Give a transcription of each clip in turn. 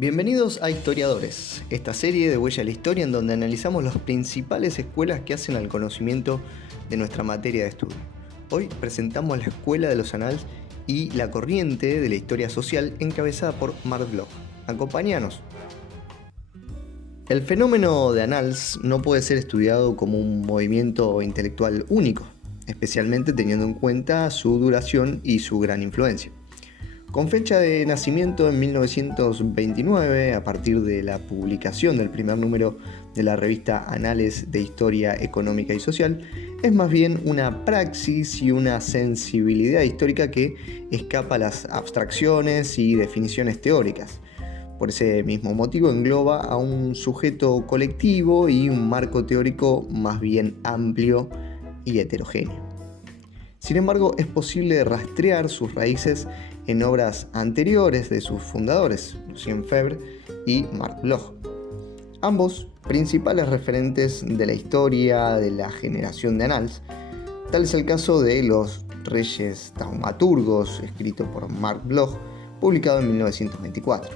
Bienvenidos a Historiadores, esta serie de Huella de la Historia en donde analizamos las principales escuelas que hacen al conocimiento de nuestra materia de estudio. Hoy presentamos la Escuela de los Annals y la corriente de la historia social encabezada por Marc Bloch. Acompáñanos. El fenómeno de Annals no puede ser estudiado como un movimiento intelectual único, especialmente teniendo en cuenta su duración y su gran influencia. Con fecha de nacimiento en 1929, a partir de la publicación del primer número de la revista Anales de Historia Económica y Social, es más bien una praxis y una sensibilidad histórica que escapa a las abstracciones y definiciones teóricas. Por ese mismo motivo engloba a un sujeto colectivo y un marco teórico más bien amplio y heterogéneo. Sin embargo, es posible rastrear sus raíces en obras anteriores de sus fundadores, Lucien Febvre y Marc Bloch, ambos principales referentes de la historia de la generación de Annals. Tal es el caso de Los Reyes Taumaturgos, escrito por Marc Bloch, publicado en 1924.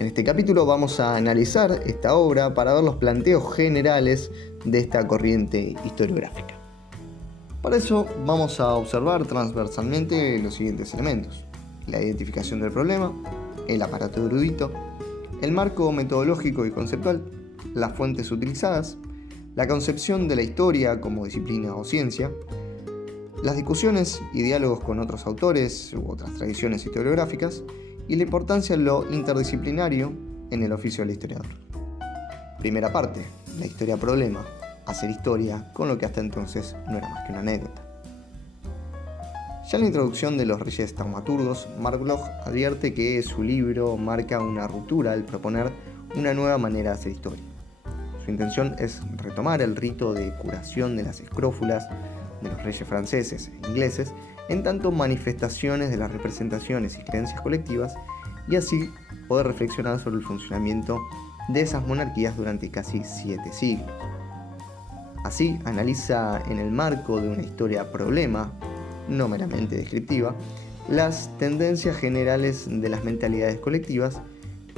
En este capítulo vamos a analizar esta obra para ver los planteos generales de esta corriente historiográfica. Para eso vamos a observar transversalmente los siguientes elementos: la identificación del problema, el aparato erudito, el marco metodológico y conceptual, las fuentes utilizadas, la concepción de la historia como disciplina o ciencia, las discusiones y diálogos con otros autores u otras tradiciones historiográficas y la importancia de lo interdisciplinario en el oficio del historiador. Primera parte, la historia-problema. Hacer historia con lo que hasta entonces no era más que una anécdota. Ya en la introducción de Los Reyes Taumaturgos, Marc Bloch advierte que su libro marca una ruptura al proponer una nueva manera de hacer historia. Su intención es retomar el rito de curación de las escrófulas de los reyes franceses e ingleses en tanto manifestaciones de las representaciones y creencias colectivas, y así poder reflexionar sobre el funcionamiento de esas monarquías durante casi 7 siglos. Así, analiza en el marco de una historia-problema, no meramente descriptiva, las tendencias generales de las mentalidades colectivas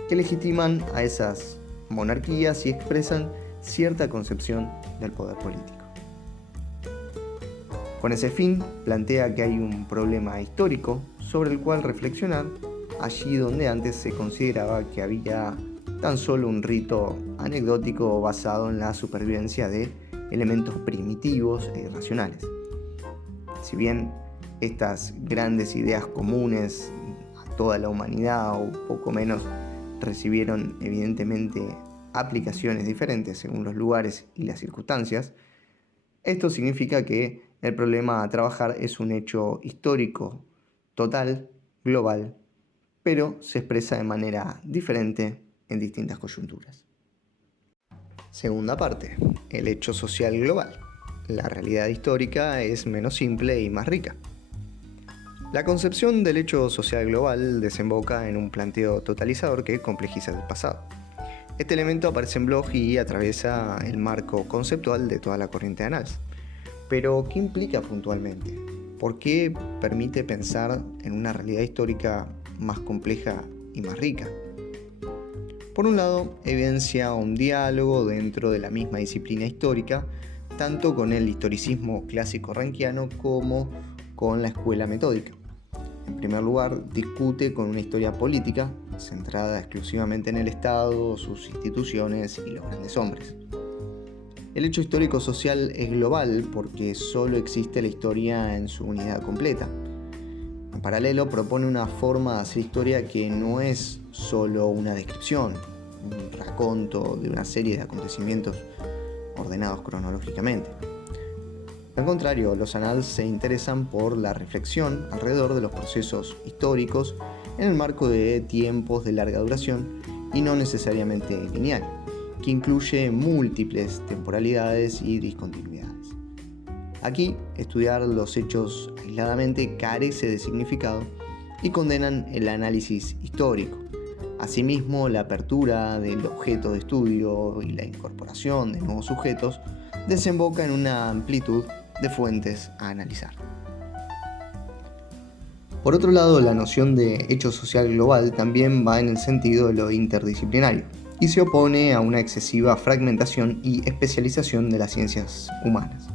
que legitiman a esas monarquías y expresan cierta concepción del poder político. Con ese fin, plantea que hay un problema histórico sobre el cual reflexionar allí donde antes se consideraba que había tan solo un rito anecdótico basado en la supervivencia de elementos primitivos e irracionales. Si bien estas grandes ideas comunes a toda la humanidad o poco menos recibieron evidentemente aplicaciones diferentes según los lugares y las circunstancias, esto significa que el problema a trabajar es un hecho histórico, total, global, pero se expresa de manera diferente en distintas coyunturas. Segunda parte, el hecho social global. La realidad histórica es menos simple y más rica. La concepción del hecho social global desemboca en un planteo totalizador que complejiza el pasado. Este elemento aparece en Bloch y atraviesa el marco conceptual de toda la corriente de Annals. Pero, ¿qué implica puntualmente? ¿Por qué permite pensar en una realidad histórica más compleja y más rica? Por un lado, evidencia un diálogo dentro de la misma disciplina histórica, tanto con el historicismo clásico rankiano como con la escuela metódica. En primer lugar, discute con una historia política, centrada exclusivamente en el Estado, sus instituciones y los grandes hombres. El hecho histórico-social es global porque solo existe la historia en su unidad completa. En paralelo, propone una forma de hacer historia que no es solo una descripción, un raconto de una serie de acontecimientos ordenados cronológicamente. Al contrario, los Annals se interesan por la reflexión alrededor de los procesos históricos en el marco de tiempos de larga duración y no necesariamente lineal, que incluye múltiples temporalidades y discontinuidades. Aquí, estudiar los hechos aisladamente carece de significado y condenan el análisis histórico. Asimismo, la apertura del objeto de estudio y la incorporación de nuevos sujetos desemboca en una amplitud de fuentes a analizar. Por otro lado, la noción de hecho social global también va en el sentido de lo interdisciplinario y se opone a una excesiva fragmentación y especialización de las ciencias humanas.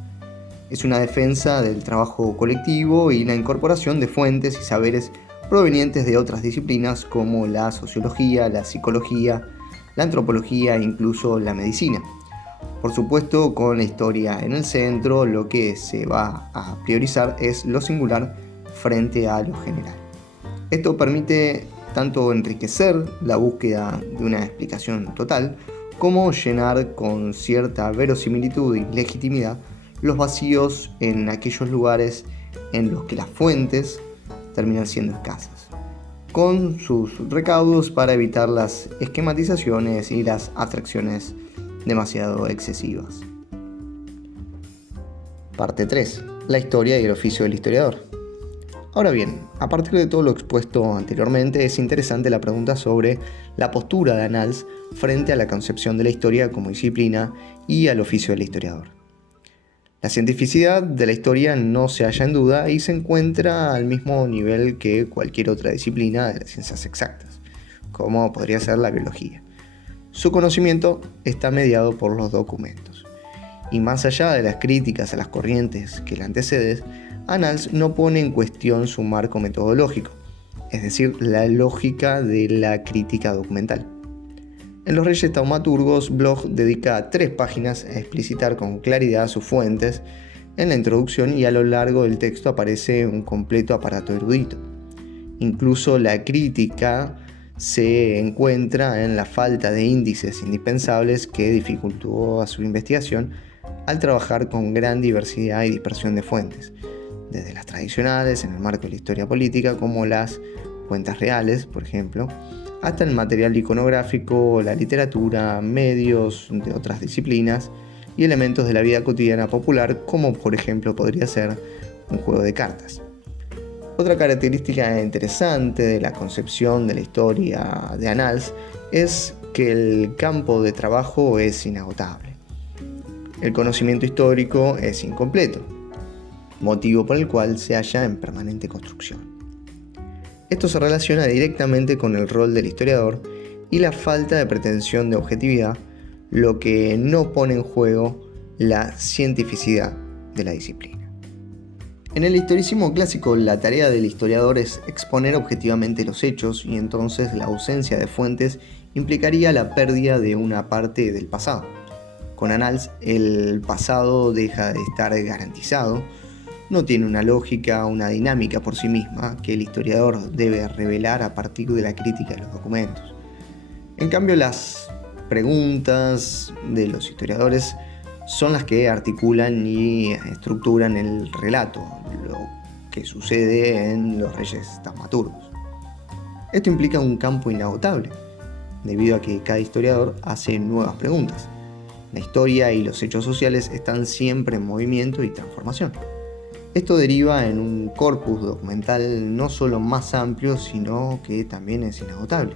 Es una defensa del trabajo colectivo y la incorporación de fuentes y saberes provenientes de otras disciplinas como la sociología, la psicología, la antropología e incluso la medicina. Por supuesto, con la historia en el centro, lo que se va a priorizar es lo singular frente a lo general. Esto permite tanto enriquecer la búsqueda de una explicación total, como llenar con cierta verosimilitud y legitimidad los vacíos en aquellos lugares en los que las fuentes terminan siendo escasas, con sus recaudos para evitar las esquematizaciones y las abstracciones demasiado excesivas. Parte 3. La historia y el oficio del historiador. Ahora bien, a partir de todo lo expuesto anteriormente, es interesante la pregunta sobre la postura de Annals frente a la concepción de la historia como disciplina y al oficio del historiador. La cientificidad de la historia no se halla en duda y se encuentra al mismo nivel que cualquier otra disciplina de las ciencias exactas, como podría ser la biología. Su conocimiento está mediado por los documentos. Y más allá de las críticas a las corrientes que la anteceden, Annals no pone en cuestión su marco metodológico, es decir, la lógica de la crítica documental. En Los Reyes Taumaturgos, Bloch dedica 3 páginas a explicitar con claridad sus fuentes en la introducción y a lo largo del texto aparece un completo aparato erudito. Incluso la crítica se encuentra en la falta de índices indispensables que dificultó a su investigación al trabajar con gran diversidad y dispersión de fuentes, desde las tradicionales en el marco de la historia política como las cuentas reales, por ejemplo, hasta el material iconográfico, la literatura, medios de otras disciplinas y elementos de la vida cotidiana popular como por ejemplo podría ser un juego de cartas. Otra característica interesante de la concepción de la historia de Annals es que el campo de trabajo es inagotable. El conocimiento histórico es incompleto, motivo por el cual se halla en permanente construcción. Esto se relaciona directamente con el rol del historiador y la falta de pretensión de objetividad, lo que no pone en juego la cientificidad de la disciplina. En el historicismo clásico, la tarea del historiador es exponer objetivamente los hechos y entonces la ausencia de fuentes implicaría la pérdida de una parte del pasado. Con Annals, el pasado deja de estar garantizado, no tiene una lógica, una dinámica por sí misma que el historiador debe revelar a partir de la crítica de los documentos. En cambio, las preguntas de los historiadores son las que articulan y estructuran el relato, lo que sucede en Los Reyes Taumaturgos. Esto implica un campo inagotable, debido a que cada historiador hace nuevas preguntas. La historia y los hechos sociales están siempre en movimiento y transformación. Esto deriva en un corpus documental no solo más amplio, sino que también es inagotable,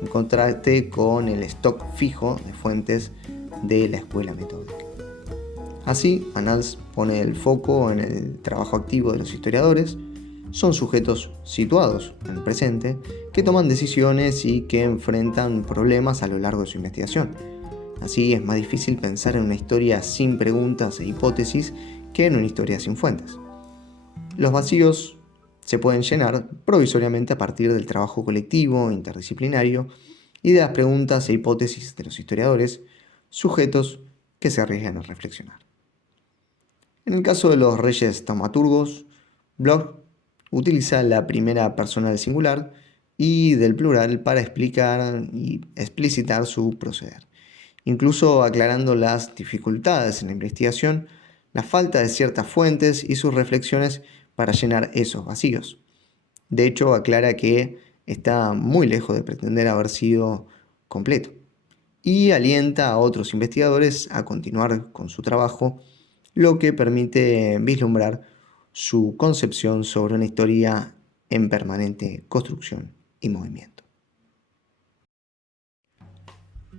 en contraste con el stock fijo de fuentes de la escuela metódica. Así, Annals pone el foco en el trabajo activo de los historiadores. Son sujetos situados en el presente, que toman decisiones y que enfrentan problemas a lo largo de su investigación. Así es más difícil pensar en una historia sin preguntas e hipótesis que en una historia sin fuentes. Los vacíos se pueden llenar provisoriamente a partir del trabajo colectivo, interdisciplinario y de las preguntas e hipótesis de los historiadores, sujetos que se arriesgan a reflexionar. En el caso de Los Reyes Taumaturgos, Bloch utiliza la primera persona del singular y del plural para explicar y explicitar su proceder, incluso aclarando las dificultades en la investigación, la falta de ciertas fuentes y sus reflexiones para llenar esos vacíos. De hecho, aclara que está muy lejos de pretender haber sido completo y alienta a otros investigadores a continuar con su trabajo, lo que permite vislumbrar su concepción sobre una historia en permanente construcción y movimiento.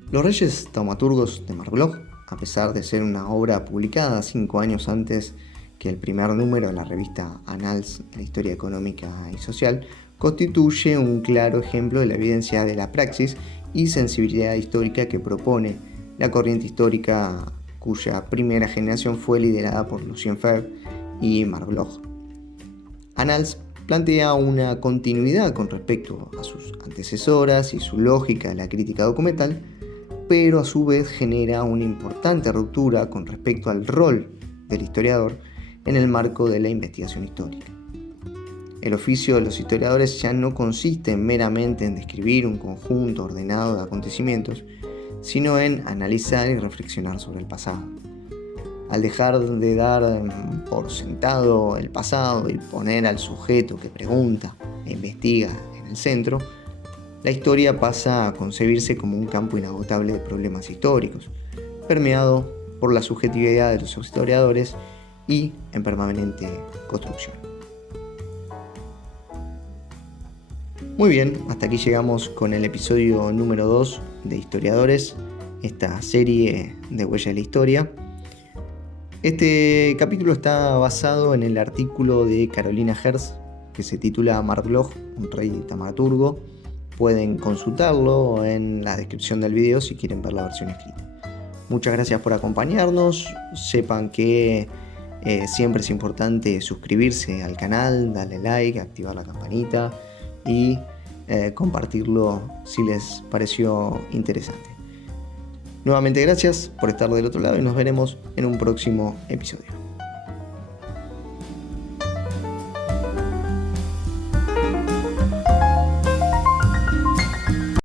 Los Reyes Taumaturgos de Marc Bloch, a pesar de ser una obra publicada 5 años antes que el primer número de la revista Annals de la Historia Económica y Social constituye un claro ejemplo de la evidencia de la praxis y sensibilidad histórica que propone la corriente histórica cuya primera generación fue liderada por Lucien Febvre y Marc Bloch. Annals plantea una continuidad con respecto a sus antecesoras y su lógica de la crítica documental, pero a su vez genera una importante ruptura con respecto al rol del historiador en el marco de la investigación histórica. El oficio de los historiadores ya no consiste meramente en describir un conjunto ordenado de acontecimientos, sino en analizar y reflexionar sobre el pasado. Al dejar de dar por sentado el pasado y poner al sujeto que pregunta e investiga en el centro, la historia pasa a concebirse como un campo inagotable de problemas históricos, permeado por la subjetividad de los historiadores y en permanente construcción. Muy bien, hasta aquí llegamos con el episodio número 2 de Historiadores, esta serie de Huella de la Historia. Este capítulo está basado en el artículo de Carolina Herz que se titula Marc Bloch, un rey taumaturgo. Pueden consultarlo en la descripción del video si quieren ver la versión escrita. Muchas gracias por acompañarnos. Sepan que siempre es importante suscribirse al canal, darle like, activar la campanita y compartirlo si les pareció interesante. Nuevamente gracias por estar del otro lado y nos veremos en un próximo episodio.